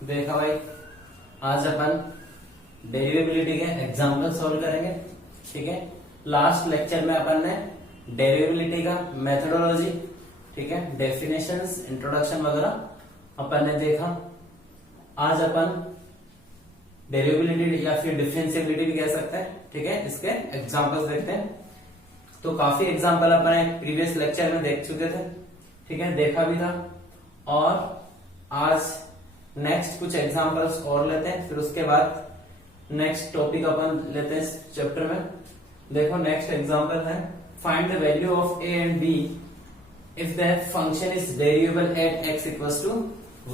देखा भाई, आज अपन डेरिवेबिलिटी के एग्जाम्पल सॉल्व करेंगे। ठीक है, लास्ट लेक्चर में अपन ने डेरिवेबिलिटी का मेथोडोलॉजी, ठीक है, डेफिनेशंस, इंट्रोडक्शन वगैरह अपन ने देखा। आज अपन डेरिवेबिलिटी या फिर डिफरेंशिएबिलिटी भी कह सकते हैं। ठीक है, इसके एग्जाम्पल्स देखते हैं। तो काफी एग्जाम्पल अपन प्रीवियस लेक्चर में देख चुके थे। ठीक है, देखा भी था। और आज नेक्स्ट कुछ एग्जांपल्स और लेते हैं, फिर उसके बाद नेक्स्ट टॉपिक अपन लेते हैं इस चैप्टर में। देखो, नेक्स्ट एग्जांपल है find the value of A and B if the function is variable at X equals to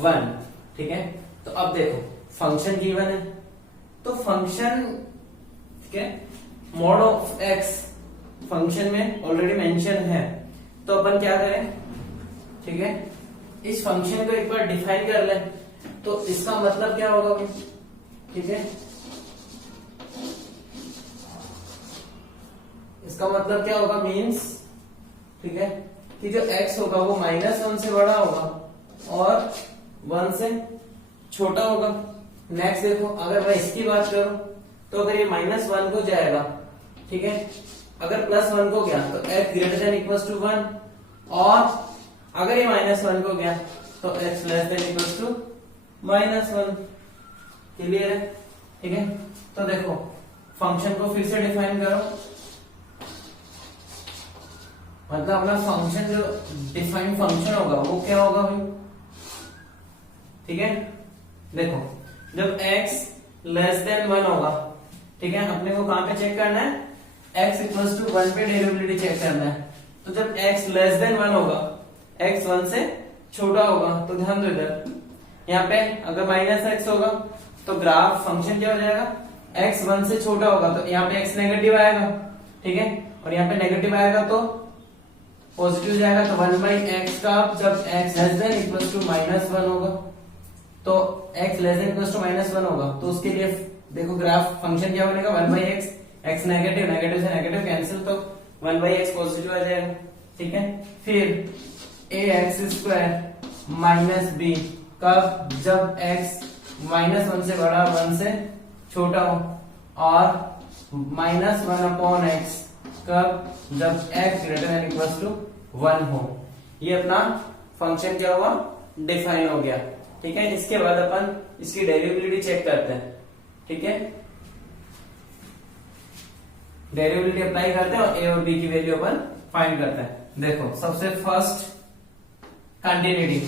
1। ठीक है, तो अब देखो फंक्शन गिवन है, तो फंक्शन, ठीक है, मॉड ऑफ एक्स फंक्शन में ऑलरेडी मेंशन है, तो अपन क्या करें, ठीक है, इस फंक्शन को एक बार डिफाइन कर लें। तो इसका मतलब क्या होगा, ठीक है, इसका मतलब क्या होगा, मीन्स, ठीक है, कि जो x होगा वो -1 से बड़ा होगा और 1 से छोटा होगा। नेक्स्ट देखो, अगर मैं इसकी बात करूं तो अगर ये -1 को जाएगा, ठीक है, अगर +1 को गया तो x > 1, और अगर ये -1 को गया तो x <= -1। क्लियर है? ठीक है, तो देखो फंक्शन को फिर से डिफाइन करो। मतलब अपना फंक्शन जो डिफाइंड फंक्शन होगा वो क्या होगा भाई, ठीक है। देखो, जब x <1 होगा, ठीक है, अपने को कहां पे चेक करना है, x = 1 पे डेरिवेबिलिटी चेक करना है। तो जब x <1 होगा, x 1 से छोटा होगा, तो ध्यान दो इधर, यहाँ पे अगर -x होगा तो ग्राफ फंक्शन क्या हो जाएगा, x 1 से छोटा होगा तो यहाँ पे x नेगेटिव आएगा, ठीक है, और यहाँ पे नेगेटिव आएगा तो पॉजिटिव जाएगा। तो 1/x का जब x <= -1 होगा, तो x <= -1 होगा, तो उसके लिए देखो ग्राफ फंक्शन क्या बनेगा, 1/x, x नेगेटिव, नेगेटिव से नेगेटिव कैंसिल, तो 1/x पॉजिटिव आ जाएगा। ठीक है, फिर ax² - b कब, जब x -1 से बड़ा, 1 से छोटा हो, और -1/x कब, जब x > 1 हो। ये अपना फंक्शन क्या हुआ, डिफाइन हो गया। ठीक है, इसके बाद अपन इसकी डेरिवेबिलिटी चेक करते हैं। ठीक है, डेरिवेबिलिटी अप्लाई करते हैं और a और b की वैल्यू अपन फाइंड करते हैं। देखो, सबसे फर्स्ट कंटिन्यूटी,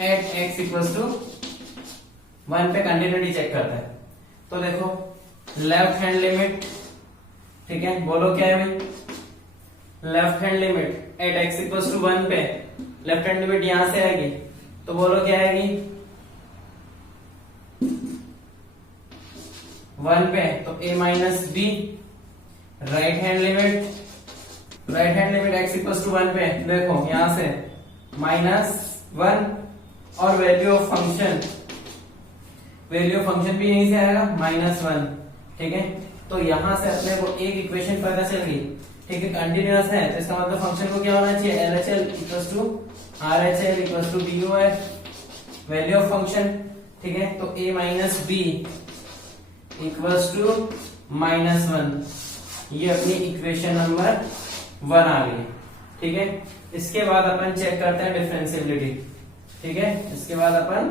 एट x = 1 पे कंटिन्यूटी चेक करते हैं। तो देखो, लेफ्ट हैंड लिमिट, ठीक है, बोलो क्या है भाई, left hand limit at x = 1 पे, लेफ्ट हैंड लिमिट यहां से आएगी, तो बोलो क्या आएगी, 1 पे, तो a - b। Right hand limit x = 1 पे, देखो यहां से -1, और वैल्यू ऑफ फंक्शन भी यहीं से आएगा, -1। ठीक है, तो यहां से अपने को एक इक्वेशन पता चल गई, ठीक है, कंटिन्यूअस है, तो इसका मतलब फंक्शन को क्या होना चाहिए, LHL = RHL = BOF, value of function. ठीक है, तो a - b = -1, ये अपनी इक्वेशन नंबर 1 आ गई। ठीक है, इसके बाद अपन चेक करते हैं डिफरेंशिएबिलिटी। ठीक है, इसके बाद अपन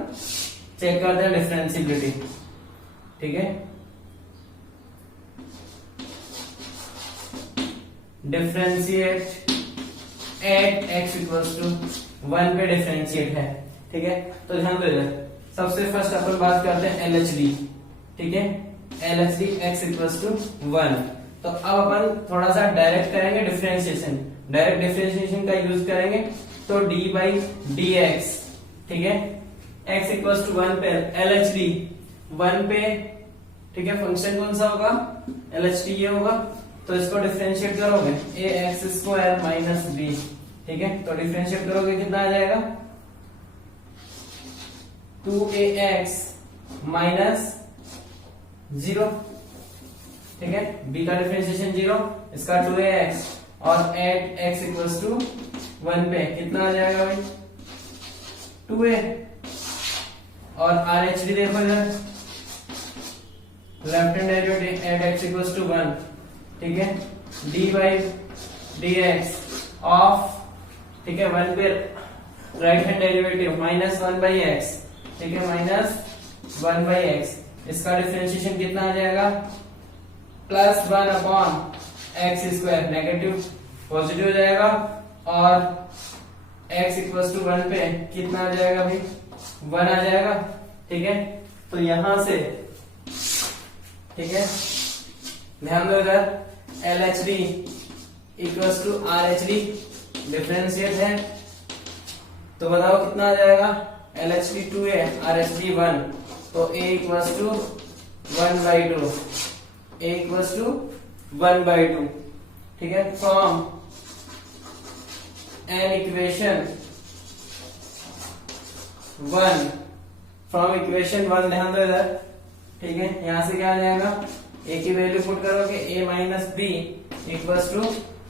चेक करते हैं डिफरेंशिएबिलिटी। ठीक है, डिफरेंशिएट एट x = 1 पे डिफरेंशिएट है। ठीक है, तो ध्यान दो इधर, सबसे फर्स्ट अपन बात करते हैं LHD। ठीक है, LHD x = 1। तो अब अपन थोड़ा सा डायरेक्ट करेंगे डिफरेंशिएशन, डायरेक्ट डिफरेंशिएशन का यूज करेंगे, तो d/dx, ठीक है, x = 1 पे, LHD 1 पे, ठीक है, फंक्शन कौन सा होगा, LHD ये होगा, तो इसको डिफरेंशिएट करोगे, ax² - b। ठीक है, तो डिफरेंशिएट करोगे कितना आ जाएगा, 2ax - 0। ठीक है, b का डिफरेंशिएशन 0, इसका 2ax, और एट x = 1 पे कितना आ जाएगा भाई 2a, और RHD देखो इधर left hand derivative at x equals to 1, ठीक है, dy dx ऑफ, ठीक है, 1 पे right hand derivative minus 1/x, ठीक है, माइनस 1/x, इसका डिफरेंशिएशन कितना आ जाएगा plus 1 upon x square, negative positive हो जाएगा, और x इक्वल्स टू 1 पे कितना आ जाएगा भाई 1 आ जाएगा, ठीक है। तो यहां से, ठीक है, ध्यान दो इधर LHD equals to RHD differentiate है, तो बताओ कितना आ जाएगा LHD 2a RHD 1, तो a equals to 1/2, a equals to 1/2, ठीक है। From an equation 1, from equation 1 ध्यान दो इधर, ठीक है, यहां से क्या आ जाएगा a की वैल्यू पुट करोगे a minus B equals to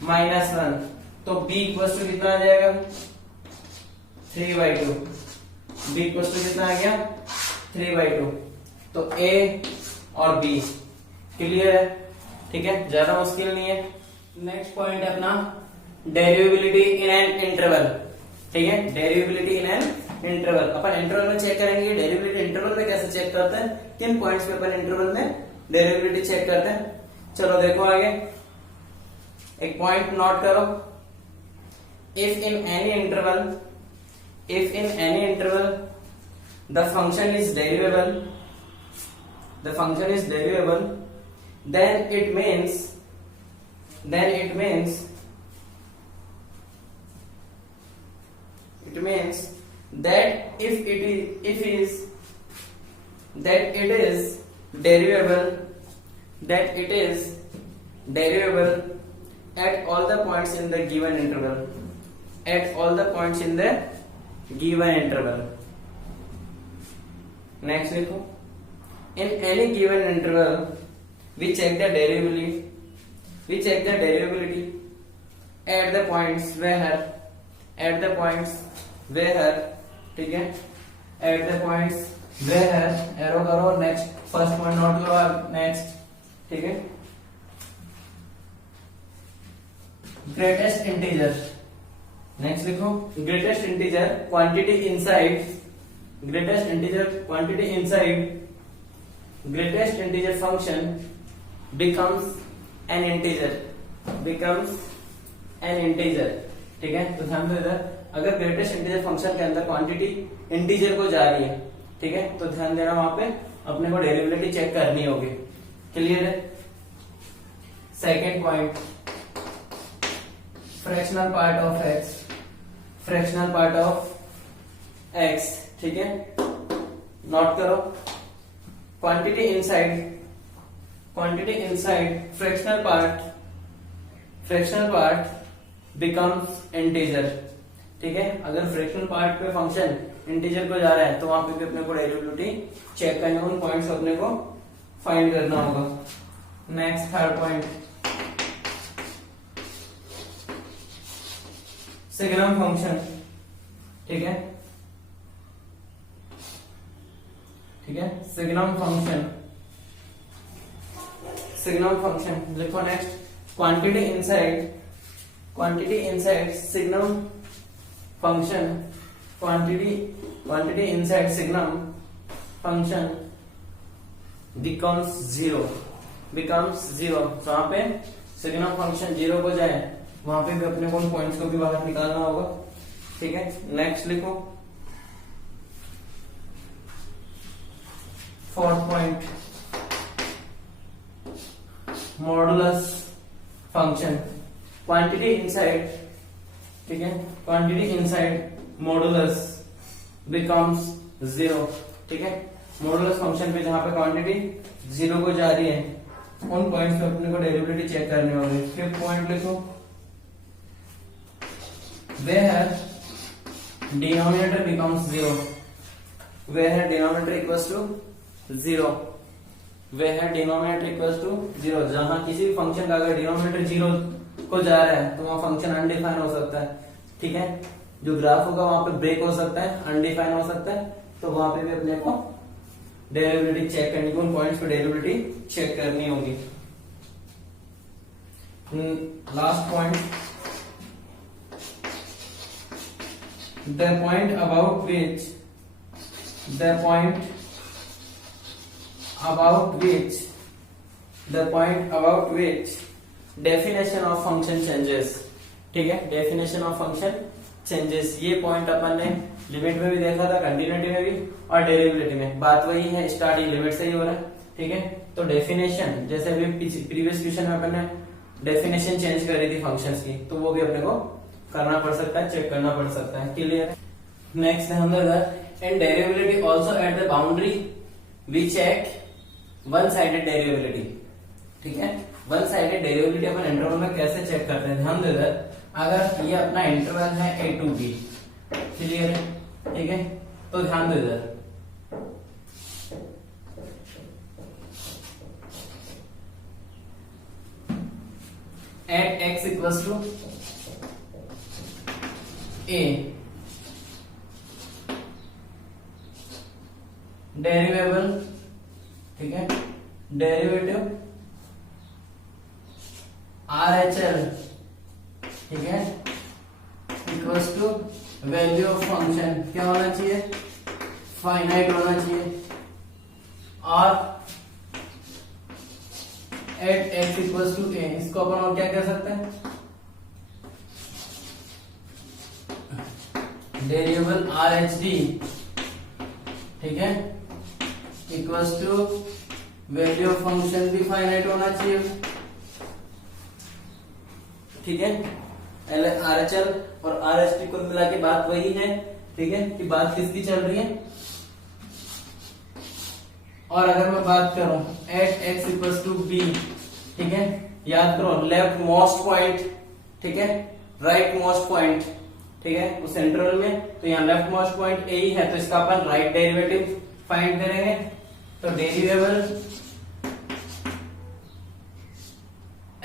-1, तो b इक्वल्स टू कितना आ जाएगा 3/2, b इक्वल्स टू कितना आ गया 3/2, तो a और b क्लियर है, ठीक है, ज्यादा मुश्किल नहीं है। नेक्स्ट पॉइंट है अपना डेरिवेबिलिटी इन एन इंटरवल, ठीक है, डेरिवेबिलिटी इन एन इंटरवल। अपन इंटरवल में चेक करेंगे डेरिवेबिलिटी हैं, इंटरवल में कैसे चेक करते हैं, किन पॉइंट्स पे अपन इंटरवल में डेरिवेबिलिटी चेक करते हैं। चलो देखो आगे, एक पॉइंट नोट करो, if in any interval the function is derivable, then it means that if it is derivable at all the points in the given interval, next देखो, in any given interval we check the derivability at the points where, ठीक है, at the points where, arrow करो, next first point note करो, next, ठीक है, greatest integer, next लिखो, greatest integer quantity inside greatest integer function becomes an integer, ठीक है। तो ध्यान दो इधर, अगर ग्रेटेस्ट इंटीजर फंक्शन के अंदर क्वांटिटी इंटीजर को जा रही है, ठीक है, तो ध्यान देना वहां पे अपने को डेरिवेबिलिटी चेक करनी होगी, क्लियर है। Second point, fractional part of x, ठीक है, नोट करो, quantity inside fractional part becomes integer, ठीक है। अगर फ्रैक्शनल पार्ट पे फंक्शन इंटीजर को जा रहा है तो वहां पे भी अपने को डेरिवेबिलिटी चेक करना, उन पॉइंट्स अपने को फाइंड करना होगा। Next third point, signum function, ठीक है, सिग्नम फंक्शन लिखो। Next, quantity inside signum function, quantity inside signum function becomes zero. वहां पे सिग्नम फंक्शन जीरो को जाए, वहां पे भी अपने को उन पॉइंट्स को भी बाहर निकालना होगा, ठीक है। नेक्स्ट लिखो, fourth point, modulus function, quantity inside, ठीक है, quantity inside modulus becomes zero, ठीक है। मॉडुलस फंक्शन पे जहां पे क्वांटिटी जीरो को जा रही है, उन पॉइंट्स पे अपने को डेरिवेबिलिटी चेक करनी होगी। फिफ्थ पॉइंट लिखो, where denominator becomes zero, where denominator equals to zero, जहां किसी भी फंक्शन का अगर डिनोमिनेटर जीरो को जा रहा है तो वहां फंक्शन अनडिफाइन हो सकता है। ठीक है, जो ग्राफ होगा वहां पे ब्रेक हो सकता है, अनडिफाइन हो सकता है, तो वहां पे भी अपने को डेरिवेबिलिटी चेक करनी होगी, पॉइंट्स पे डेरिवेबिलिटी चेक करनी होगी। Last point, the point about which definition of function changes. ठीक है, डेफिनेशन ऑफ फंक्शन चेंजेस, ये पॉइंट अपन ने लिमिट में भी देखा था, कंटिन्यूटी में भी और डेरिवेबिलिटी में। बात वही है, स्टार्टिंग लिमिट से ही हो रहा है। ठीक है, तो डेफिनेशन जैसे अभी प्रीवियस क्वेश्चन में अपन ने डेफिनेशन चेंज करी थी फंक्शंस की, तो वो भी अपने को करना पड़ सकता है, चेक करना पड़ सकता है। क्लियर है। नेक्स्ट है हम लोग in derivability also at the boundary we check one sided derivability. ठीक है, वन साइडेड डेरिवेबिलिटी अपन इंटरवल में कैसे चेक करते हैं, ध्यान दो। अगर ये अपना इंटरवल है a टू b, क्लियर है, ठीक है, तो ध्यान दो इधर, at x equals to a derivable, ठीक है, डेरिवेटिव RHL, ठीक है, equals to value of function क्या होना चाहिए, फाइनाइट होना चाहिए, और at x equals to a, इसको अपन और क्या कह सकते हैं, डेरिवेबल RHD, ठीक है, equals to value of function भी फाइनाइट होना चाहिए। ठीक है, RHL और RHD कुल मिला के बात वही है। ठीक है, कि बात किसकी चल रही है, और अगर मैं बात करूं at x equals to b, ठीक है, याद करो लेफ्ट मोस्ट पॉइंट, ठीक है, राइट मोस्ट पॉइंट, ठीक है, उस इंटरवल में, तो यहाँ लेफ्ट मोस्ट पॉइंट a ही है, तो इसका अपन राइट डेरिवेटिव फाइंड करेंगे। तो डेरिवेबल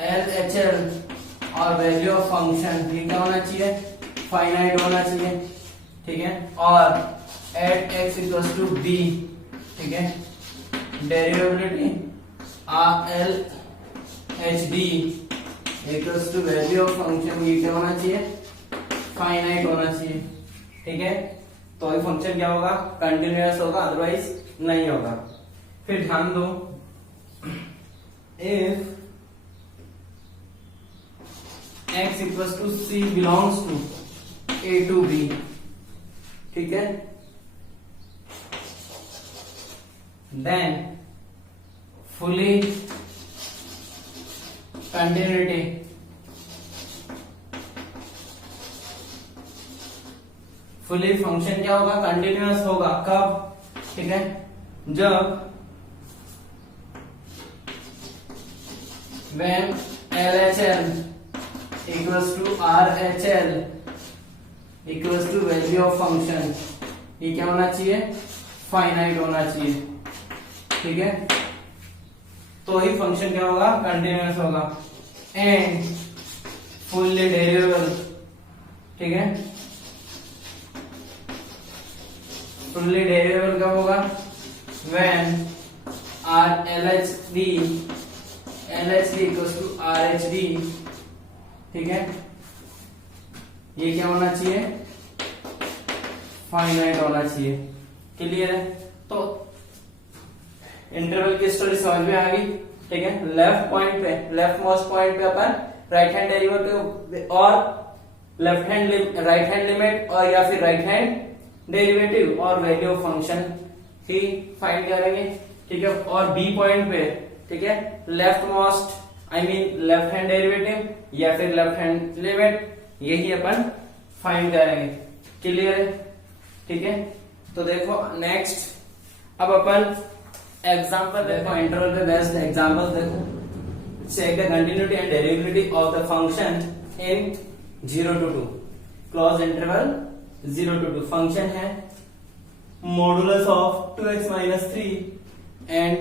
LHL और वैल्यू ऑफ फंक्शन ये क्या होना चाहिए, फाइनाइट होना चाहिए। ठीक है, और at x equals to b, ठीक है, derivability LHD equals to value of function ये क्या होना चाहिए, फाइनाइट होना चाहिए। ठीक है, तो ये फंक्शन क्या होगा, कंटिन्यूअस होगा, अदरवाइज नहीं होगा। फिर ध्यान दो, if x equals to c belongs to a to b, ठीक है, then fully continuity fully function क्या होगा, कंटिन्यूअस होगा। कब, ठीक है, जब when LHL equals to RHL equals to value of function, ये क्या होना चाहिए, फाइनाइट होना चाहिए। ठीक है, तो ही फंक्शन क्या होगा, कंटिन्यूअस होगा। एंड फुल्ली डेरिवेबल, ठीक है, फुल्ली डेरिवेबल कब होगा, when LHD equals to RHD, ठीक है, ये क्या होना चाहिए, फाइनाइट होना चाहिए। क्लियर है, तो इंटरवल की स्टोरी समझ में आ गई। ठीक है, लेफ्ट पॉइंट पे, लेफ्ट मोस्ट पॉइंट पे अपन राइट हैंड डेरिवेटिव और left hand right hand limit और या फिर राइट हैंड डेरिवेटिव और value of function he find करेंगे। ठीक है, और बी पॉइंट पे, ठीक है, left most I mean left hand derivative या फिर लेफ्ट हैंड लिमिट, यही अपन फाइंड करेंगे। क्लियर है, ठीक है, तो देखो नेक्स्ट अब अपन एग्जांपल देखो, इंटरवल पे बेस्ड एग्जांपल देखो। Check the continuity and derivability of the function in 0 to 2, close interval 0 to 2। Function है modulus of 2x minus 3 and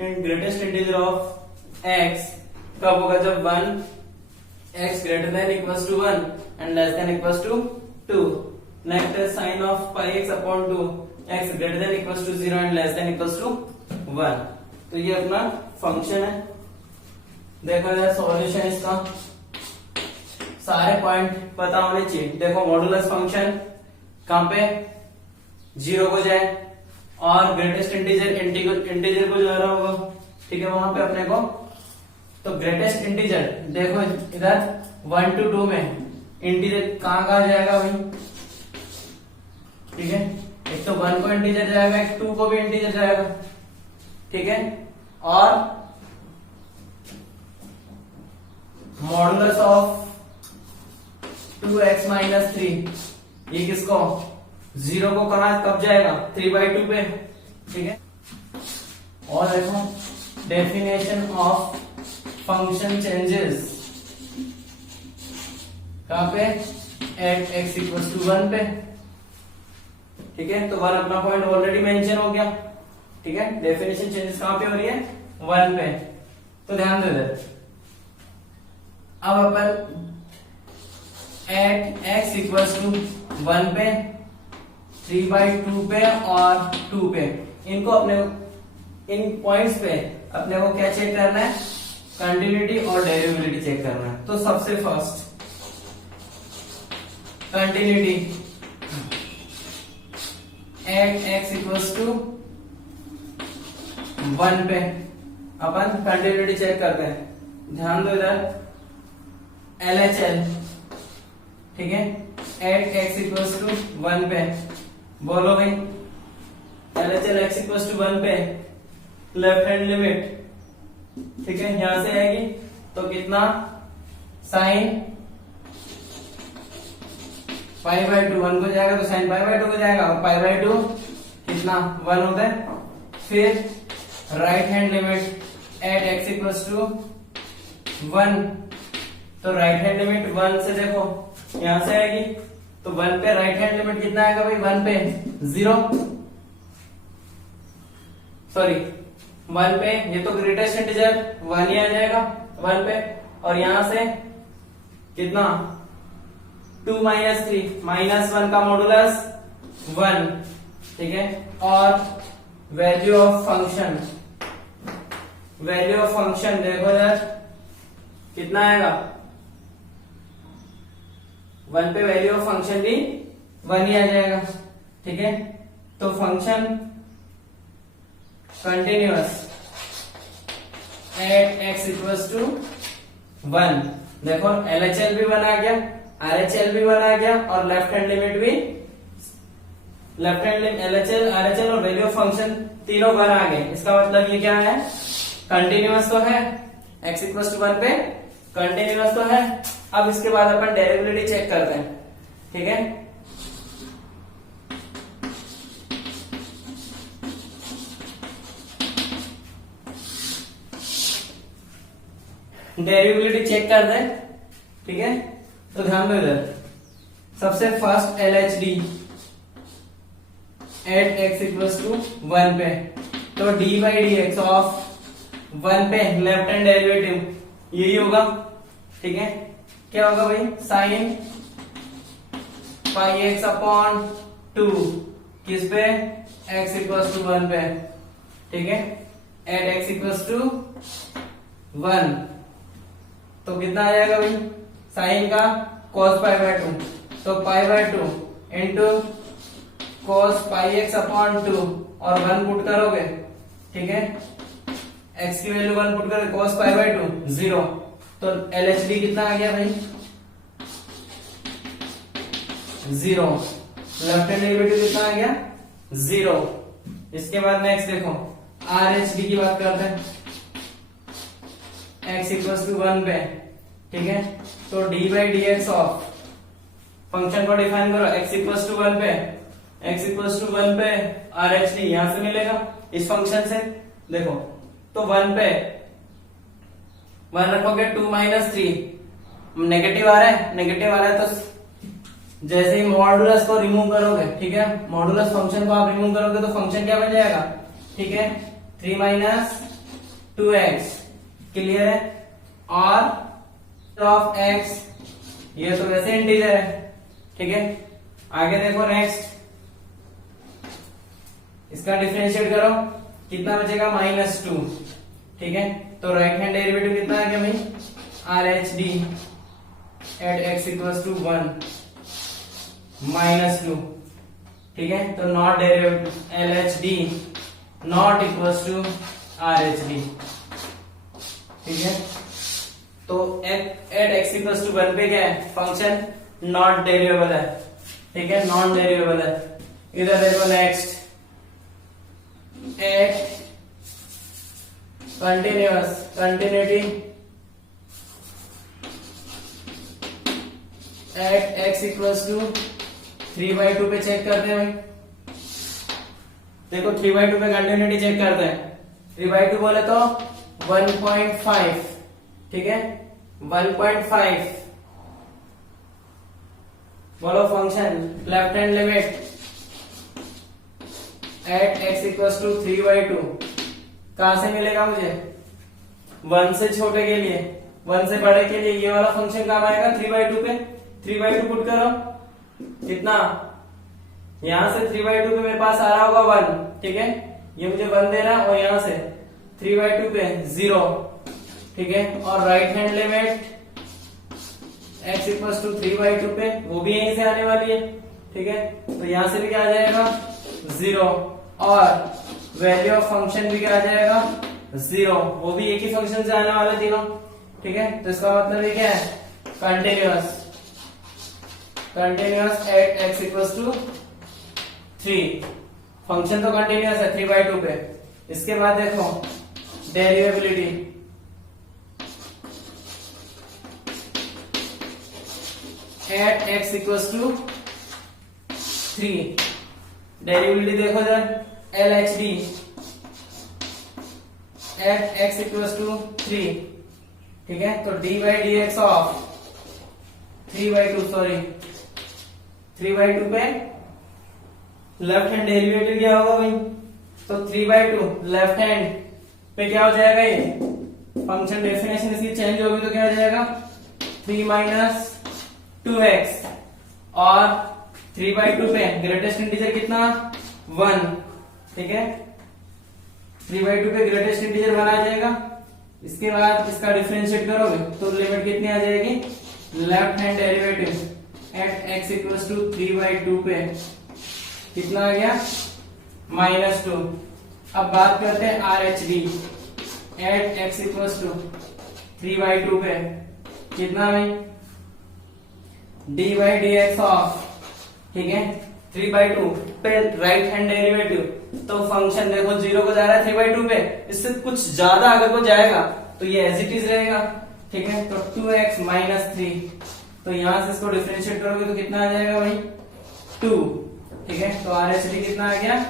greatest integer of x कब होगा, जब 1 x greater than equals to 1 and less than equals to 2. Next is sin of pi x upon 2, x greater than equals to 0 and less than equals to 1. तो ये अपना function है। देखो यार solution इसका सारे पॉइंट पता होने चाहिए। देखो मॉडुलस फंक्शन कहां पे 0 को जाए और ग्रेटेस्ट इंटीजर को जा रहा होगा, ठीक है, वहां पे अपने को तो ग्रेटेस्ट इंटीजर देखो इधर 1 to 2 में इंटीजर कहां जाएगा भाई, ठीक है, एक तो 1 को इंटीजर जाएगा, एक 2 को भी इंटीजर जाएगा, ठीक है, और मॉडुलस ऑफ 2x माइनस 3 ये किसको 0 को कहा कब जाएगा 3/2 पे, ठीक है। और देखो डेफिनेशन ऑफ फंक्शन चेंजेस कहां पे एट x इक्वल्स टू 1 पे, ठीक है, तो 1 अपना पॉइंट ऑलरेडी मेंशन हो गया, ठीक है। डेफिनेशन चेंजेस कहां पे हो रही है 1 पे, तो ध्यान दे दे। अब अपन एट x इक्वल्स टू 1 पे 3/2 पे और 2 पे इनको अपने इन पॉइंट्स पे अपने को क्या चेक करना है, कंटिन्यूटी और डेरिवेबिलिटी चेक करना है। तो सबसे first continuity at x equals to 1 पे अपन कंटिन्यूटी चेक करते हैं। ध्यान दो इधर LHL, ठीक है, एट x इक्वल्स टू 1 पे बोलो भाई LHL x इक्वल्स टू 1 पे लेफ्ट हैंड लिमिट, ठीक है, यहां से आएगी तो कितना साइन π/2 1 को जाएगा तो साइन π/2 को जाएगा और π/2 कितना 1 होता है। फिर right hand limit at x equals to 1 तो राइट हैंड लिमिट 1 से देखो यहां से आएगी तो 1 पे राइट हैंड लिमिट कितना आएगा भाई 1 पे 0, सॉरी 1 पे ये तो ग्रेटेस्ट इंटीजर 1 ही आ जाएगा 1 पे, और यहां से कितना 2 - 3 -1 का मॉडुलस 1, ठीक है, और वैल्यू ऑफ फंक्शन देखो यार कितना आएगा 1 पे वैल्यू ऑफ फंक्शन भी 1 ही आ जाएगा, ठीक है। तो function continuous at x equals to 1 देखो LHL भी 1 आ गया, RHL भी 1 आ गया और लेफ्ट हैंड लिमिट भी LHL RHL और वैल्यू ऑफ फंक्शन तीनों 1 आ गए। इसका मतलब ये क्या है कंटिन्यूअस तो है, x इक्वल्स टू 1 पे कंटिन्यूअस तो है। अब इसके बाद अपन डेरिवेबिलिटी चेक करते हैं, ठीक है। डेरिवेबिलिटी चेक कर दे, ठीक है, तो ध्यान दो इधर सबसे first LHD at x equals to 1 पे तो d/dx ऑफ 1 पे लेफ्ट हैंड डेरिवेटिव यही होगा, ठीक है। क्या होगा भाई साइन πx अपॉन 2 किस पे x इक्वल्स टू 1 पे, ठीक है, एट x इक्वल्स टू 1 तो कितना आ जाएगा भाई साइन का cos π/2 तो π/2 इंटू cos πx अपॉन 2 और 1 पुट करोगे, ठीक है, x की वैल्यू 1 पुट करोगे cos π/2 0 तो LHD कितना आ गया भाई 0, लेफ्ट हैंड डेरिवेटिव कितना आ गया 0। इसके बाद नेक्स्ट देखो RHD की बात करते हैं x इक्वल्स टू 1 पे, ठीक है, तो d/dx ऑफ फंक्शन को डिफाइन करो x इक्वल्स टू 1 पे RHD यहां से मिलेगा इस फंक्शन से, देखो तो 1 पे 1 रखोगे 2 - 3 नेगेटिव आ रहा है तो जैसे ही मॉडुलस को रिमूव करोगे, ठीक है, मॉडुलस फंक्शन को आप रिमूव करोगे तो फंक्शन क्या बन जाएगा, ठीक है, 3 - 2x क्लियर है। और ऑफ एक्स, ये तो वैसे इंटीजर है, ठीक है। आगे देखो नेक्स्ट, इसका डिफरेंशिएट करो, कितना बचेगा -2, ठीक है। तो राइट हैंड डेरिवेटिव कितना आ गया भाई, R H D at X equal to 1 -2, ठीक है। तो not derivative L H D not equal to R H D, ठीक है। तो एट एक्स इक्वल टू 1 पे क्या है, फंक्शन नॉट डेरिवेबल है, ठीक है, नॉन डेरिवेबल है। इधर देखो next, at continuity at X equal to 3/2 पे चेक करते हैं भाई। देखो 3/2 पे कंटिन्यूटी चेक करते हैं। 3/2 बोले तो 1.5, ठीक है, 1.5। बोलो function left hand limit at X equal to 3/2 कहां से मिलेगा मुझे, 1 से छोटे के लिए, 1 से बड़े के लिए ये वाला फंक्शन काम आएगा 3/2 पे। 3/2 पुट करो, कितना, यहां से 3/2 पे मेरे पास आ रहा होगा 1, ठीक है, ये मुझे 1 दे रहा है, और यहां से 3/2 पे 0, ठीक है। और right hand limit x equal to 3/2 पे वो भी यहीं से आने वाली है, ठीक है। तो यहां से भी क्या आ जाएगा 0, और वैल्यू ऑफ फंक्शन भी क्या आ जाएगा 0, वो भी एक ही फंक्शन से आने वाले तीनों, ठीक है। तो इसका मतलब ये क्या है, continuous at x equal to 3, function तो कंटिन्यूअस है 3/2 पे। इसके बाद देखो derivability, at x equal to 3, derivability देखो जरा, L H D at x equal to 3, ठीक है। तो D by D X of 3/2 पे लेफ्ट हैंड डेरिवेटिव क्या होगा भाई, तो 3/2 लेफ्ट हैंड पे क्या हो जाएगा, ये फंक्शन डेफिनेशन इसकी चेंज होगी तो क्या हो जाएगा 3 माइनस 2x, और 3/2 पे ग्रेटेस्ट इंटीजर कितना 1, ठीक है। 3/2 पे ग्रेटेस्ट इंटीजर 1 आ जाएगा। इसके बाद इसका डिफरेंशिएट करोगे तो लिमिट कितनी आ जाएगी, left hand derivative at x equal to 3/2 पे कितना आ गया -2। अब बात करते हैं R H D at x equal to 3/2 पे कितना भाई, D by D X of, ठीक है, 3/2 पे राइट हैंड डेरिवेटिव, तो फंक्शन देखो 0 को जा रहा है 3/2 पे, इससे कुछ ज्यादा अगर को जाएगा तो ये एज इट इज रहेगा, ठीक है। तो 2x माइनस 3, तो यहां से इसको डिफरेंशिएट करोगे तो कितना आ जाएगा भाई 2, ठीक है। तो आर एच डी कितना आ गया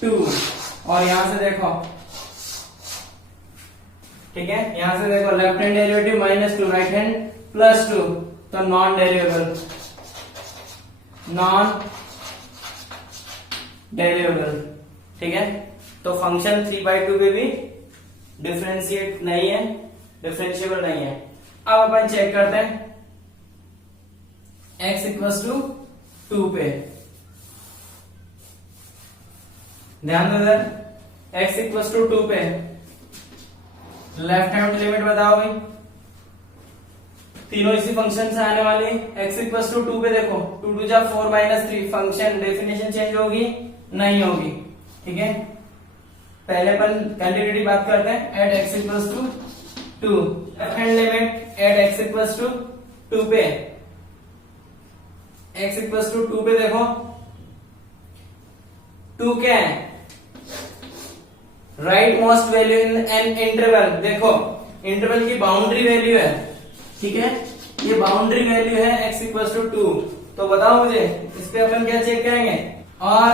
2, और यहां से देखो, ठीक है, यहां से देखो left hand derivative -2, right hand +2, तो नॉन डेरिवेबल, ठीक है। तो फंक्शन 3/2 पे भी डिफरेंशिएट नहीं है, डिफरेंशिएबल नहीं है। अब अपन चेक करते हैं x इक्वल टू 2 पे, ध्यान दो इधर, x इक्वल टू 2 पे लेफ्ट हैंड लिमिट बताओ भाई, तीनों इसी फंक्शन से आने वाले। x इक्वल टू 2 पे देखो 2 2 जा 4 माइनस 3, फंक्शन डेफिनेशन चेंज होगी नहीं होगी, ठीक है। पहले अपन कंटिन्यूटी बात करते हैं at x equal to 2, left hand limit at x equal to 2 पे, x इक्वल टू 2 पे देखो 2 क्या है, right most value in an interval, देखो इंटरवल की बाउंड्री वैल्यू है, ठीक है, ये बाउंड्री वैल्यू है x इक्वल टू 2। तो बताओ मुझे इस पे अपन क्या चेक करेंगे, और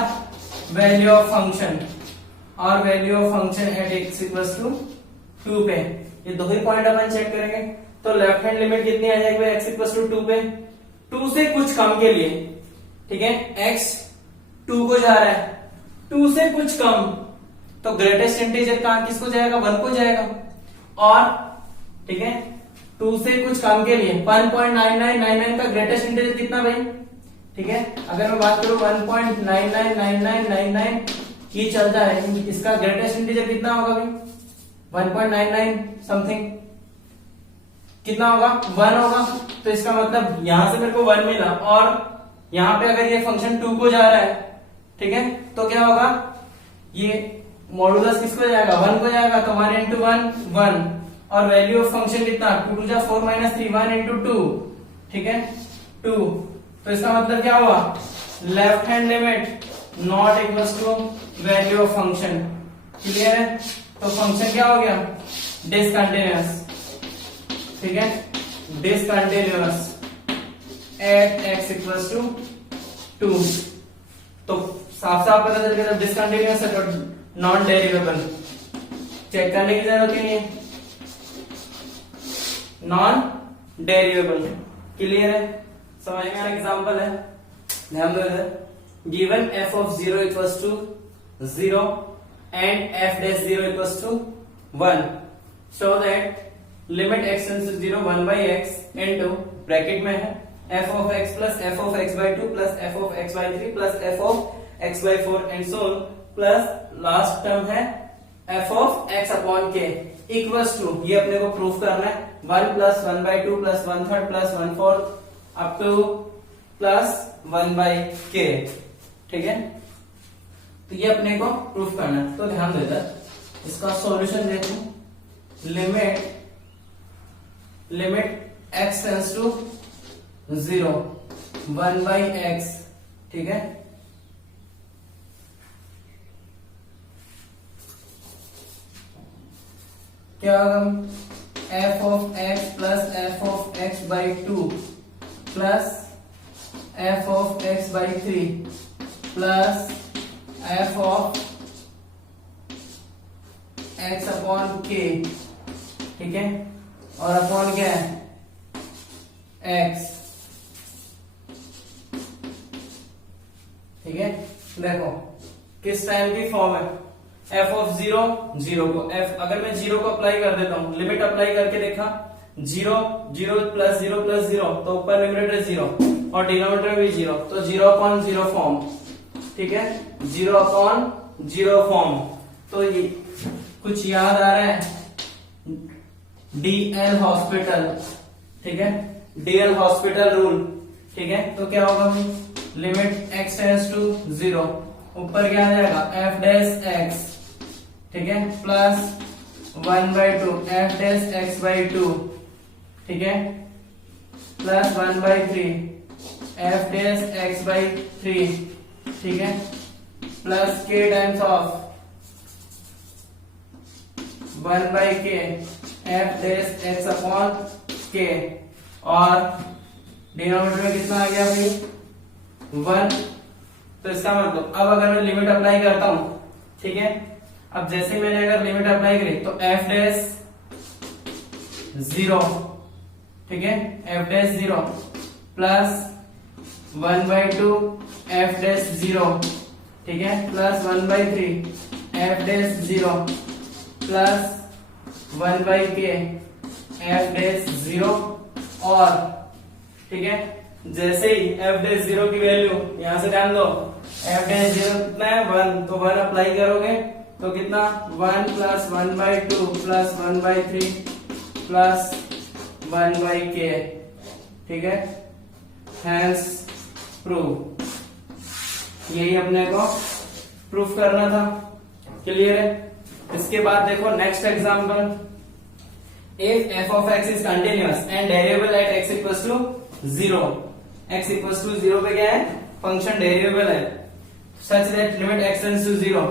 वैल्यू ऑफ फंक्शन, और value of function at x equal to 2 पे, ये दो ही पॉइंट अपन चेक करेंगे। तो लेफ्ट हैंड लिमिट कितनी आ जाएगी x इक्वल टू 2 पे, 2 से कुछ कम के लिए, ठीक है, x 2 को जा रहा है, 2 से कुछ कम, तो ग्रेटेस्ट इंटीजर कहां किसको जाएगा 1 को जाएगा, और ठीक है। 2 से कुछ काम के लिए 1.9999 का ग्रेटेस्ट इंटीजर कितना भाई, ठीक है। अगर मैं बात करूं 1.999999 ये चलता है, इसका ग्रेटेस्ट इंटीजर कितना होगा भाई, 1.99 समथिंग कितना होगा, 1 होगा। तो इसका मतलब यहां से मेरे को 1 मिला, और यहां पे अगर ये फंक्शन 2 को जा रहा है, ठीक है, तो क्या होगा, ये मॉडुलस किसको जाएगा, 1 को जाएगा, तो 1 into 1 1, और वैल्यू ऑफ फंक्शन कितना 2 to 4 - 3 1 into 2, ठीक है 2। तो इसका मतलब क्या हुआ, left hand limit not equals to value of function. Clear है, तो फंक्शन क्या हो गया, डिसकंटिन्यूअस, ठीक है, discontinuous at x equals to 2। तो साफ साफ पता चल गया डिसकंटिन्यूअस है तो नॉन डेरिवेबल, चेक करने की जरूरत ही नहीं है, नॉन डेरिवेबल। क्लियर है, समझ में एग्जांपल है, ध्यान दो इधर, given f of 0 equals to 0 and f dash 0 equals to 1, so that limit x tends to 0 1 by x into bracket में है f of x plus f of x by 2 plus f of x by 3 plus f of x by 4 and so on, plus last term है f of x upon k equals to, ये अपने को proof करना है 1 plus 1 by 2 plus 1/3 plus 1/4 up two plus 1 by k, ठीक है। तो ये अपने को प्रूफ करना है, तो ध्यान देता है इसका सॉल्यूशन देखो, limit x tends to 0 1 by x, ठीक है, क्या होगा, f of x plus f of x by 2 plus f of x by 3 plus f of x upon k, ठीक है, और अपॉन क्या है x, ठीक है। देखो किस टाइम की फॉर्म है, f of 0 0 को f, अगर मैं 0 को अप्लाई कर देता हूं, लिमिट अप्लाई करके देखा 0 0 प्लस 0 प्लस 0, तो ऊपर न्यूमरेटर 0 और डिनोमिनेटर भी 0, तो 0/0 फॉर्म, ठीक है, 0/0 फॉर्म। तो ये कुछ याद आ रहा है, DL हॉस्पिटल, ठीक है, DL हॉस्पिटल रूल, ठीक है। तो क्या होगा, लिमिट x टेंड्स टू 0, ऊपर क्या आ जाएगा f डैश x, ठीक है, plus 1/2 f dash x by 2, ठीक है, plus 1/3 f dash x by 3, ठीक है, plus k times of 1 by k f dash x upon k, और डिनोमिनेटर में कितना आ गया भाई 1। तो इसका मतलब अब अगर मैं लिमिट अप्लाई करता हूं, ठीक है, अब जैसे मैंने अगर लिमिट अप्लाई करी तो f डैश 0, ठीक है, f dash 0 plus 1/2 f dash 0, ठीक है, plus 1/3 f dash 0 plus 1 by k f dash 0, और ठीक है, जैसे ही f डैश 0 की वैल्यू यहां से ध्यान दो, f डैश 0 कितना है 1, तो 1 अप्लाई करोगे तो कितना 1 plus 1/2 plus 1/3 plus 1 by k, ठीक है, हैंस प्रूव। यही अपने को प्रूफ करना था, क्लियर है। इसके बाद देखो next example, if f of x is continuous and डेरिवेबल at x equals to 0, x equals to 0 पे क्या है, फंक्शन डेरिवेबल है, such that limit x tends to 0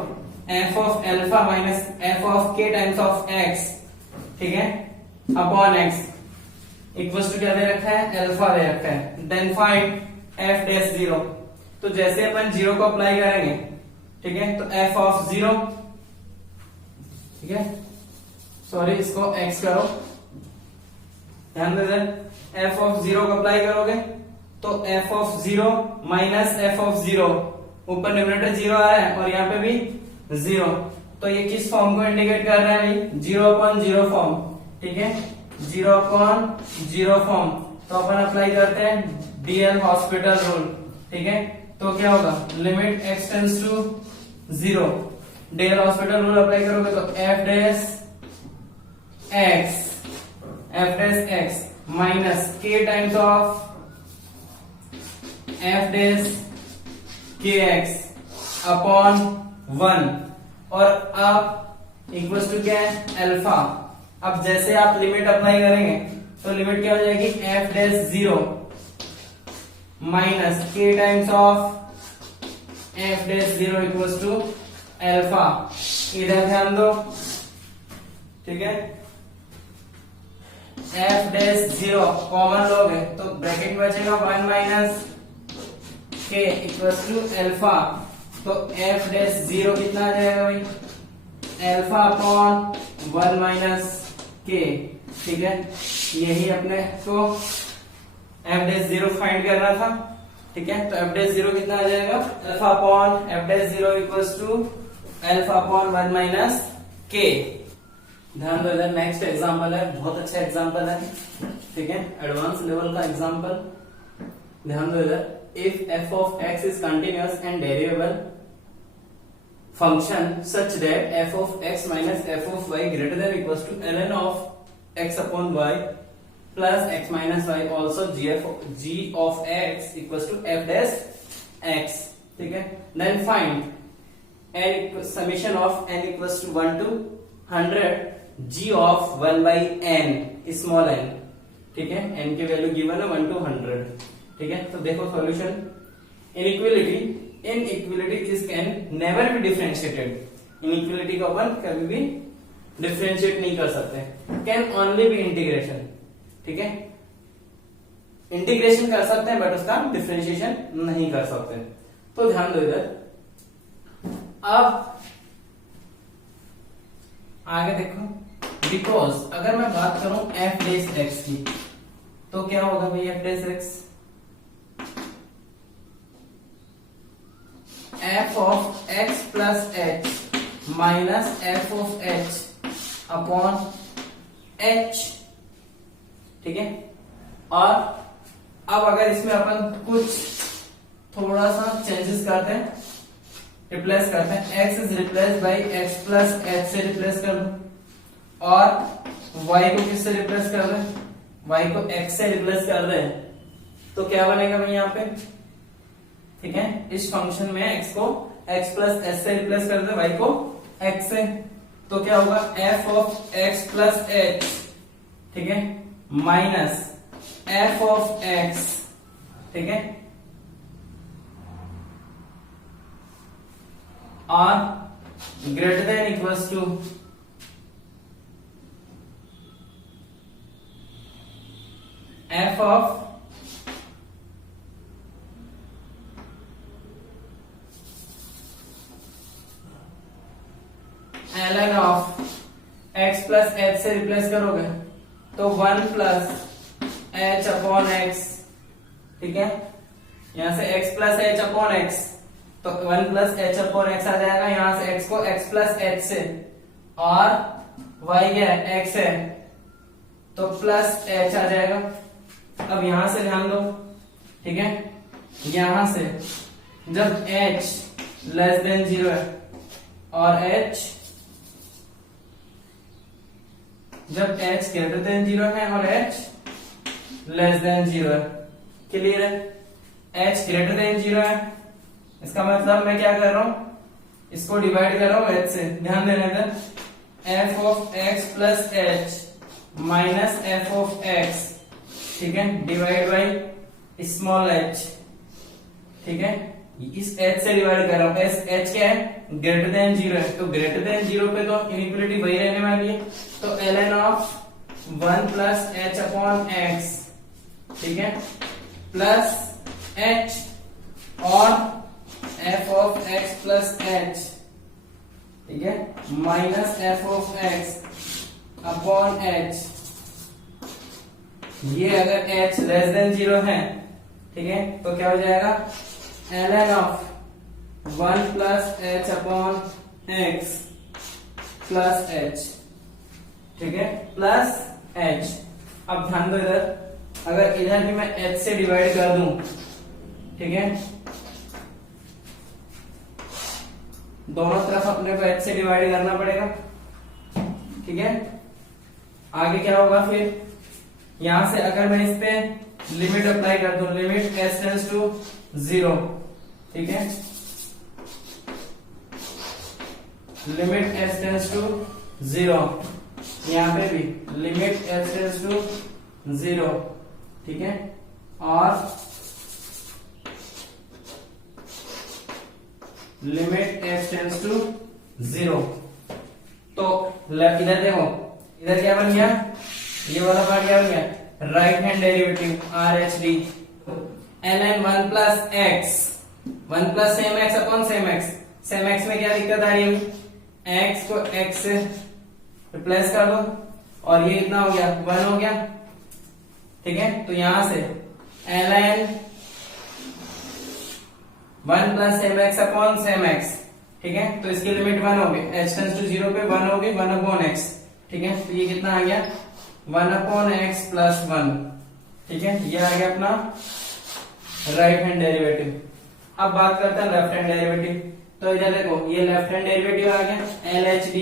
f of alpha minus f of k times of x, ठीक है, upon x equals to क्या दे रखा है, alpha दे रखा है, देन फाइंड f डैश 0। तो जैसे अपन 0 को अप्लाई करेंगे, ठीक है, तो f of 0, ठीक है, सॉरी इसको x करो, ध्यान दे, f of 0 को अप्लाई करोगे तो f of 0 minus f of 0, ऊपर न्यूमरेटर 0 आ रहा है और यहाँ पे भी 0, तो ये किस फॉर्म को इंडिकेट कर रहा है भाई, 0/0 फॉर्म, ठीक है, 0/0 फॉर्म, तो अपन अप्लाई करते हैं डीएल हॉस्पिटल रूल, ठीक है। तो क्या होगा, limit x tends to 0, the L hospital rule apply करोगे तो f dash x minus k times of f dash kx upon 1, और अब इक्वल टू क्या है, अल्फा। अब जैसे आप लिमिट अप्लाई करेंगे तो लिमिट क्या हो जाएगी, f dash 0 minus k times of f dash 0 equal to alpha. इधर ध्यान दो, ठीक है। f डैश 0 कॉमन लोगे तो ब्रैकेट में बचेगा 1 minus k equal to alpha, तो f डैश 0 कितना आ जाएगा भाई, अल्फा अपॉन 1 माइनस k, ठीक है। यही अपने को f डैश 0 फाइंड करना था, ठीक है। तो f डैश 0 कितना आ जाएगा, alpha upon f dash 0 equals to alpha upon 1 minus k। ध्यान दो, इधर नेक्स्ट एग्जांपल है, बहुत अच्छा एग्जांपल है, ठीक है, एडवांस लेवल का एग्जांपल। ध्यान दो इधर, if f of x is continuous and derivable function such that f of x minus f of y greater than or equals to ln of x upon y plus x minus y, also g of x equals to f dash x, ठीक है। then find n summation of n equals to 1 to 100 g of 1 by n small n, ठीक है। n की value given है 1 to 100, ठीक है। तो देखो solution, inequality is can never be differentiated. Inequality को अपन कभी भी डिफरेंशिएट नहीं कर सकते, कैन ओनली बी इंटीग्रेशन, ठीक है। इंटीग्रेशन कर सकते हैं बट उसका डिफरेंशिएशन नहीं कर सकते। तो ध्यान दो इधर, अब आगे देखो, बिकॉज अगर मैं बात करूं f डैश x की, तो क्या होगा भाई, f dash x f of x plus h minus f of h upon h, ठीक है। और अब अगर इसमें अपन कुछ थोड़ा सा चेंजेस करते हैं, रिप्लेस करते हैं, x is replace by x plus h से रिप्लेस कर दो, और y को किससे रिप्लेस कर दे, y को x से रिप्लेस कर दे, तो क्या बनेगा भाई यहाँ पे, ठीक है। इस फंक्शन में x को x प्लस h से रिप्लेस कर दे, y को x से, तो क्या होगा, f of x plus h, ठीक है, माइनस f ऑफ x, ठीक है, और greater than equals to f of ln of x plus h से रिप्लेस करोगे तो 1 प्लस h अपॉन x, ठीक है। यहां से x plus h upon x, तो 1 प्लस h अपॉन x आ जाएगा, यहां से x को x प्लस h से, और y क्या है, x है, तो प्लस h आ जाएगा। अब यहां से ध्यान दो, ठीक है, यहां से जब h लेस देन 0 है और h जब h ग्रेटर देन 0 है और h लेस देन 0 है, क्लियर है। h ग्रेटर देन 0 है, इसका मतलब मैं क्या कर रहा हूं, इसको डिवाइड कर रहा हूं h से, ध्यान देना इधर, f of x plus h minus f of x, ठीक है, डिवाइड बाई स्मॉल h, ठीक है। इस h से डिवाइड कर रहा हूं, h क्या है, ग्रेटर देन 0 है, तो ग्रेटर देन 0 पे तो इनइक्वालिटी वही रहने वाली है, तो ln of 1 plus h upon x, ठीक है, प्लस h और f of x plus h, ठीक है, minus f of x upon h। ये अगर h लेस देन 0 है, ठीक है, तो क्या हो जाएगा, ln of 1 plus h upon x plus h, ठीक है, प्लस h। अब ध्यान दो इधर, अगर इधर भी मैं h से डिवाइड कर दूं, ठीक है, दोनों तरफ अपने को h से डिवाइड करना पड़ेगा, ठीक है। आगे क्या होगा फिर, यहां से अगर मैं इस पे लिमिट अप्लाई कर दूं, लिमिट s टेंड्स टू 0, ठीक है, लिमिट s टेंड्स टू 0, यहां पे भी लिमिट s टेंड्स टू 0, ठीक है, और लिमिट s टेंड्स टू 0। तो इधर देखो, इधर क्या बन गया, ये वाला पार्ट क्या बन गया, right hand derivative RHD ln 1 plus x, 1 plus same x upon same x. Same x में क्या दिक्कत आ रही है, एक्स को एक्स से रिप्लेस कर दो और ये इतना हो गया 1 हो गया, ठीक है। तो यहां से ln 1 plus same x upon same x, ठीक है। तो इसकी लिमिट 1 होगी, h टेंड्स टू 0 पे 1 होगी, 1 अपॉन x, ठीक है। तो ये कितना आ गया, 1 अपॉन x प्लस 1, ठीक है। ये आ गया अपना राइट हैंड डेरिवेटिव। अब बात करते हैं लेफ्ट हैंड डेरिवेटिव। तो इधर देखो, ये लेफ्ट हैंड डेरिवेटिव आ गया LHD,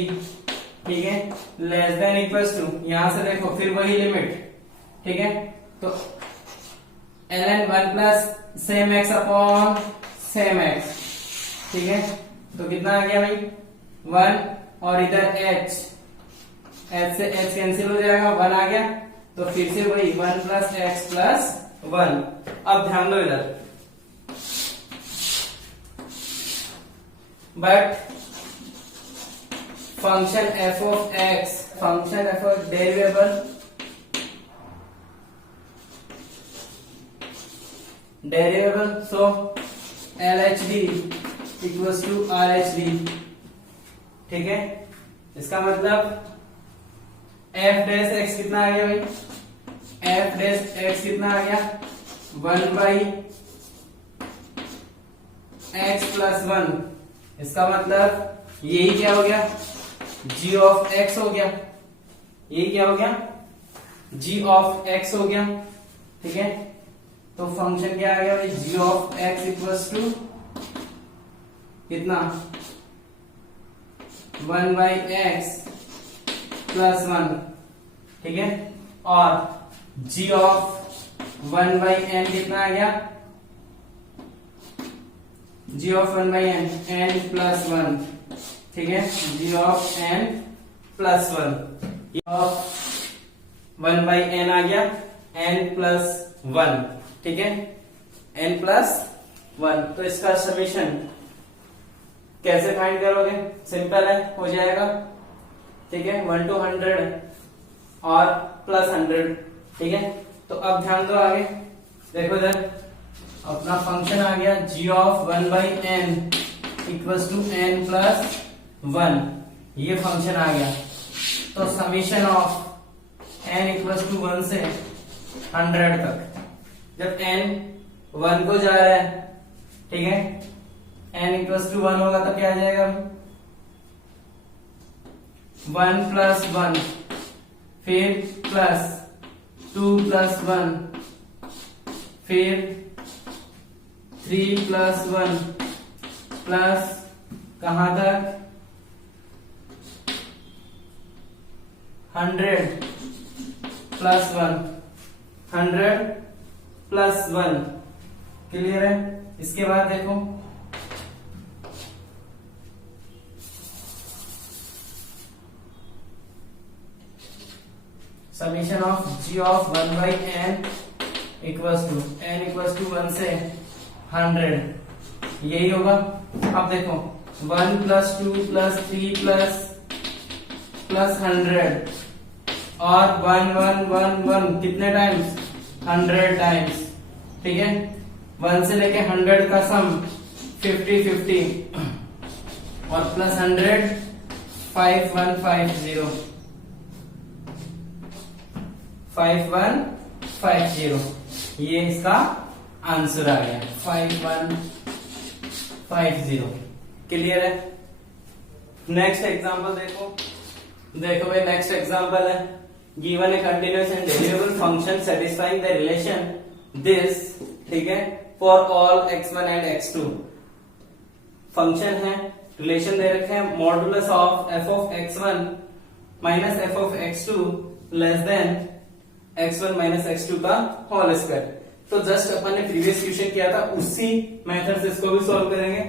ठीक है, लेस देन इक्वल्स टू, यहां से देखो फिर वही लिमिट, ठीक है। तो ln 1 plus same x upon same x, ठीक है। तो कितना आ गया भाई, 1, और इधर h से h कैंसिल हो जाएगा, 1 आ गया। तो फिर से वही 1 प्लस एक्स प्लस 1। अब ध्यान दो इधर, but function f of x, function f of derivable, so LHD equals to RHD, ठीक है। इसका मतलब f डैश x कितना आ गया भाई, f डैश x कितना आ गया, 1 बाई x प्लस 1। इसका मतलब यही क्या हो गया, g ऑफ x हो गया, यही क्या हो गया, g ऑफ x हो गया, ठीक है। तो फंक्शन क्या आ गया भाई, g of x equals to कितना, 1 बाई x प्लस 1, ठीक है। और g ऑफ 1 बाई n कितना आ गया, g of 1 by n, n plus 1, ठीक है, g of n plus 1, of 1 by n आ गया n प्लस 1, ठीक है, n प्लस 1। तो इसका समीशन कैसे फाइंड करोगे, सिंपल है, हो जाएगा, ठीक है, 1 to 100 और प्लस 100, ठीक है। तो अब ध्यान दो आगे, देखो इधर अपना फंक्शन आ गया g of 1 by n equals to n plus 1, ये फंक्शन आ गया। तो summation of n equals to 1 से 100 तक, जब n 1 को जा रहा है, ठीक है, n इक्वल्स टू 1 होगा तब क्या आ जाएगा, 1 प्लस 1, फिर प्लस 2 प्लस 1, फिर 3 प्लस 1, प्लस कहां तक, 100 प्लस 1, 100 प्लस 1, क्लियर है। इसके बाद देखो, summation of g of 1 by n equals to n equals to 1 से 100, यही होगा। अब देखो 1 प्लस 2 प्लस 3 प्लस 100 और 1 1 1 1 कितने टाइम्स, 100 टाइम्स, ठीक है। 1 से लेके 100 का सम 50 50 और प्लस 100 5150 5150, ये इसका आंसर आ गया 5150, क्लियर है। नेक्स्ट एग्जांपल देखो, देखो भाई नेक्स्ट एग्जांपल है, given a continuous and derivable function satisfying the relation this, ठीक है, for all x1 and x2। Function है, रिलेशन दे रखे हैं, modulus of f of x1 minus f of x2 less than x1 minus x2 का whole square. तो just अपन ने प्रीवियस क्वेश्चन किया था, उसी मेथड से इसको भी सॉल्व करेंगे,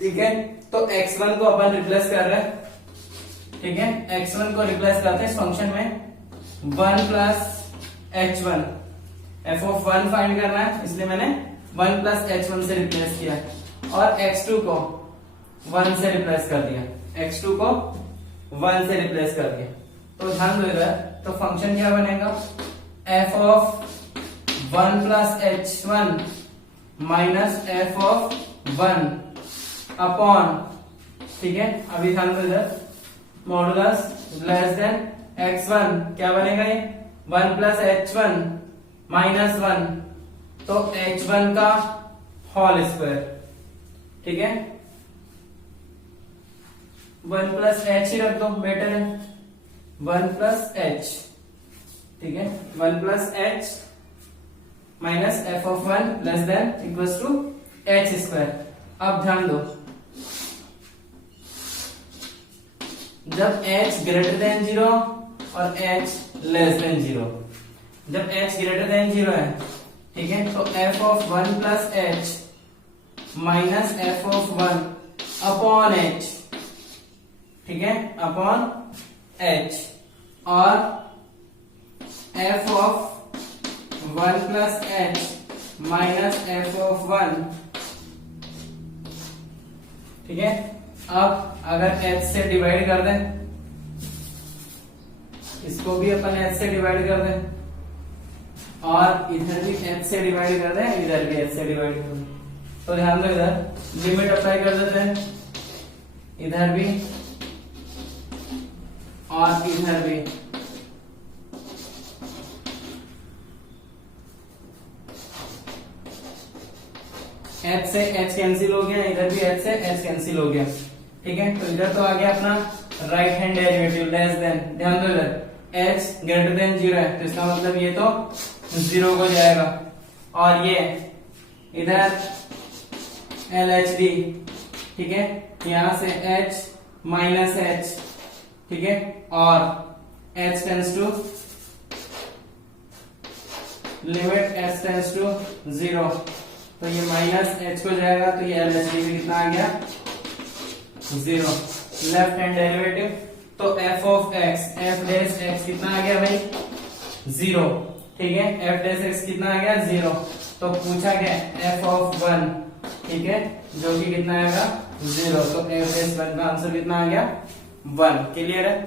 ठीक है। तो x1 को अपन रिप्लेस कर रहे हैं, ठीक है, x1 को रिप्लेस करते हैं इस फंक्शन में 1 plus h1, f of 1 find करना है, इसलिए मैंने 1 प्लस h1 से रिप्लेस किया, और x2 को 1 से रिप्लेस कर दिया, x2 को 1 से रिप्लेस कर दिया। तो ध्यान दो इधर, तो फंक्शन क्या बनेगा, f of 1 plus h1 minus f of 1 upon, ठीक है, अभी ध्यान दो इधर, मॉडुलस लेस देन x1 क्या बनेगा, ये 1 प्लस h1 माइनस 1, तो h1 का होल स्क्वायर, ठीक है, 1 प्लस h ही रख दो, बेटर है, 1 प्लस h, ठीक है, 1 plus h minus f of 1 less than equals to h square. अब ध्यान दो, जब h ग्रेटर देन 0 और h लेस देन 0, जब h ग्रेटर देन 0 है, ठीक है, तो f of 1 plus h minus f of 1 upon h, ठीक है, अपॉन h, और f of 1 plus h minus f of 1, ठीक है। अब अगर h से डिवाइड कर दें, इसको भी अपन h से डिवाइड कर दें, और इधर भी h से डिवाइड कर दें, इधर भी h से डिवाइड कर दें, तो ध्यान दो इधर लिमिट अप्लाई कर देते हैं, इधर भी और इधर भी, h से h कैंसिल हो गया, इधर भी h से h कैंसिल हो गया, ठीक है। तो इधर तो आ गया अपना right hand derivative less than, ध्यान दो इधर h ग्रेटर देन 0 है, तो इसका मतलब ये तो 0 हो जाएगा, और ये इधर LHD, ठीक है, यहां से h माइनस h, ठीक है, और h tends to limit h tends to 0, तो ये माइनस h को जाएगा, तो ये LHD भी कितना आ गया 0। लेफ्ट हैंड डेरिवेटिव, तो f of x, f dash x कितना आ गया भाई 0, ठीक है, f डैश x कितना आ गया 0, तो पूछा गया f ऑफ 1, ठीक है, जो कि कितना आएगा 0, तो f डैश 1 का आंसर कितना आ गया 1। क्लियर है।